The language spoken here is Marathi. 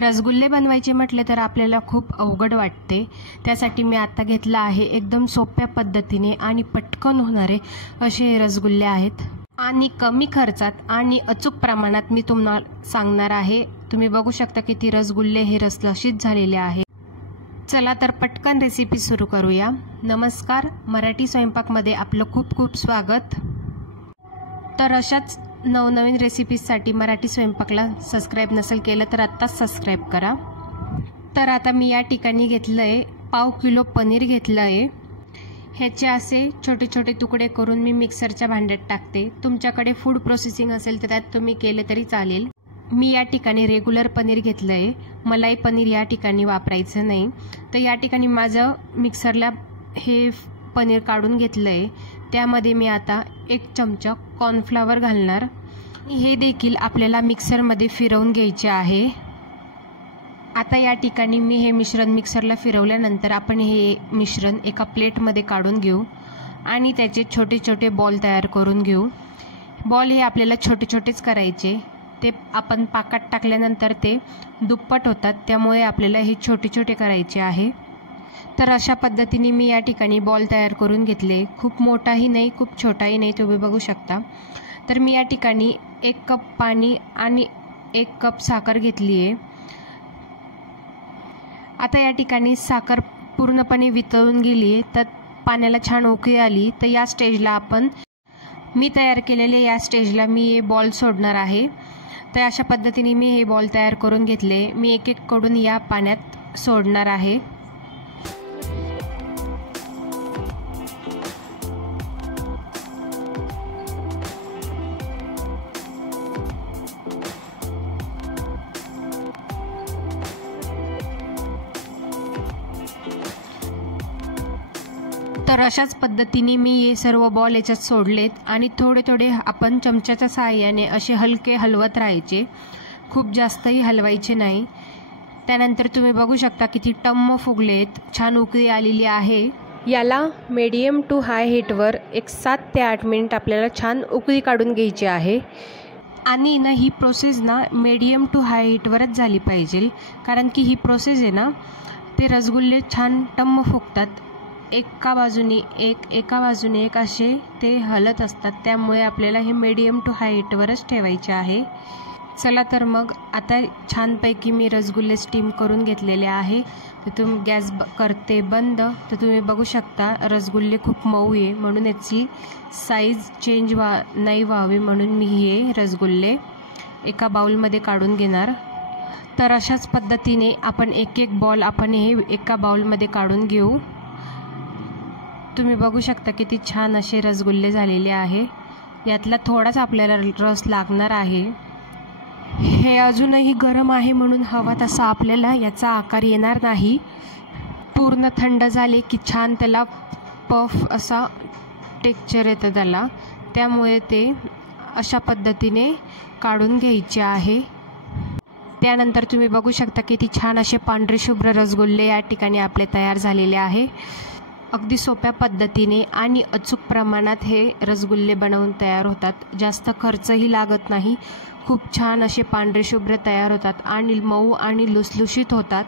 रसगुल्ले बनवायचे म्हटले तर आपल्याला खूप अवघड वाटते। त्यासाठी मी आता घेतला आहे एकदम सोप्या पद्धतीने आणि पटकन होणारे असे हे रसगुल्ले आहेत आणि कमी खर्चात आणि अचूक प्रमाणात मी तुम्हाला सांगणार आहे। तुम्ही बघू शकता किती रसगुल्ले हे रसलशीत झालेले आहेत। चला तर पटकन रेसिपी सुरू करूया। नमस्कार, मराठी स्वयंपाकमध्ये आपलं खूप खूप स्वागत। तर अशाच नवनवीन रेसिपीजसाठी मराठी स्वयंपाकला सबस्क्राइब नसेल केलं तर आत्ताच सबस्क्राइब करा। तर आता मी या ठिकाणी घेतलंय पाव किलो पनीर घेतलंय। ह्याचे असे छोटे छोटे तुकडे करून मी मिक्सरच्या भांड्यात टाकते। तुमच्याकडे फूड प्रोसेसिंग असेल तर त्यात तुम्ही केले तरी चालेल। मी या ठिकाणी रेग्युलर पनीर घेतलंय, मलाई पनीर या ठिकाणी वापरायचं नाही। तर या ठिकाणी माझं मिक्सरला हे पनीर काढून घेतलंय। त्यामध्ये मी आता 1 चमचा कॉर्नफ्लॉवर घालणार। हे देखील आपल्याला मिक्सरमध्ये फिरवून घ्यायचे आहे। आता या ठिकाणी मी हे मिश्रण मिक्सरला फिरवल्यानंतर आपण हे मिश्रण एका प्लेटमध्ये काढून घेऊ आणि त्याचे छोटे छोटे बॉल तयार करून घेऊ। बॉल हे आपल्याला छोटे छोटेच करायचे, ते आपण पाकात टाकल्यानंतर ते दुप्पट होतात, त्यामुळे आपल्याला हे छोटे छोटे करायचे आहे। तर अशा पद्धतीने मी या ठिकाणी बॉल तयार करून घेतले। खूप मोठाही नाही, खूप छोटाही नाही, तुम्ही बघू शकता। तर मी या ठिकाणी 1 कप पाणी आणि 1 कप साखर घेतली आहे। आता या ठिकाणी साखर पूर्णपणे वितळून गेली आहे, तर पाण्याला छान उकळी आली। तर या स्टेजला आपण मी तयार केलेले या स्टेजला मी हे बॉल सोडणार आहे। तर अशा पद्धतीने मी हे बॉल तयार करून घेतले। मी एक एक कडून या पाण्यात सोडणार आहे। तर अशाच पद्धतीने मी हे सर्व बॉल याच्यात सोडलेत आणि थोडे थोडे आपण चमच्याच्या सहाय्याने असे हलके हलवत राहायचे, खूप जास्तही हलवायचे नाही। त्यानंतर तुम्ही बघू शकता किती टम्म फुगलेत, छान उकळी आलेली आहे। याला मीडियम टू हाय हीटवर एक 7 ते 8 मिनिट आपल्याला छान उकळी काढून घ्यायची आहे। आणि ना ही प्रोसेस ना मीडियम टू हाय हीटवरच झाली पाहिजे, कारण की ही प्रोसेस आहे ना ते रसगुल्ले छान टम्म फुगतात। एका बाजूने एक असे ते हलत असतात, त्यामुळे आपल्याला हे मीडियम टू हाय हीटवरच ठेवायचे आहे। चला तर मग आता छानपैकी मी रसगुल्ले स्टीम करून घेतलेले आहे। तर तुम्ही गॅस करते बंद। तर तुम्ही बघू शकता रसगुल्ले खूप मऊ आहे, म्हणून याची साईज चेंज नाही व्हावी म्हणून मी हे रसगुल्ले एका बाउलमध्ये काढून घेणार। तर अशाच पद्धतीने आपण एक एक बॉल आपण हे एका बाउलमध्ये काढून घेऊ। तुम्ही बघू शकता किती छान असे रसगुल्ले झालेले आहे। यातला थोडाच आपल्याला रस लागणार आहे। हे अजूनही गरम आहे म्हणून हवा तसा आपल्याला याचा आकार येणार नाही। पूर्ण थंड झाले की छान त्याला पफ असा टेक्स्चर येतं त्याला, त्यामुळे ते अशा पद्धतीने काढून घ्यायचे आहे। त्यानंतर तुम्ही बघू शकता किती छान असे पांढरे शुभ्र रसगुल्ले या ठिकाणी आपले तयार झालेले आहे। अगदी सोप्या पद्धतीने आणि अचूक प्रमाणात हे रसगुल्ले बनवून तयार होतात, जास्त खर्चही लागत नाही। खूप छान असे पांढरे शुभ्र तयार होतात आणि मऊ आणि लुसलुशीत होतात।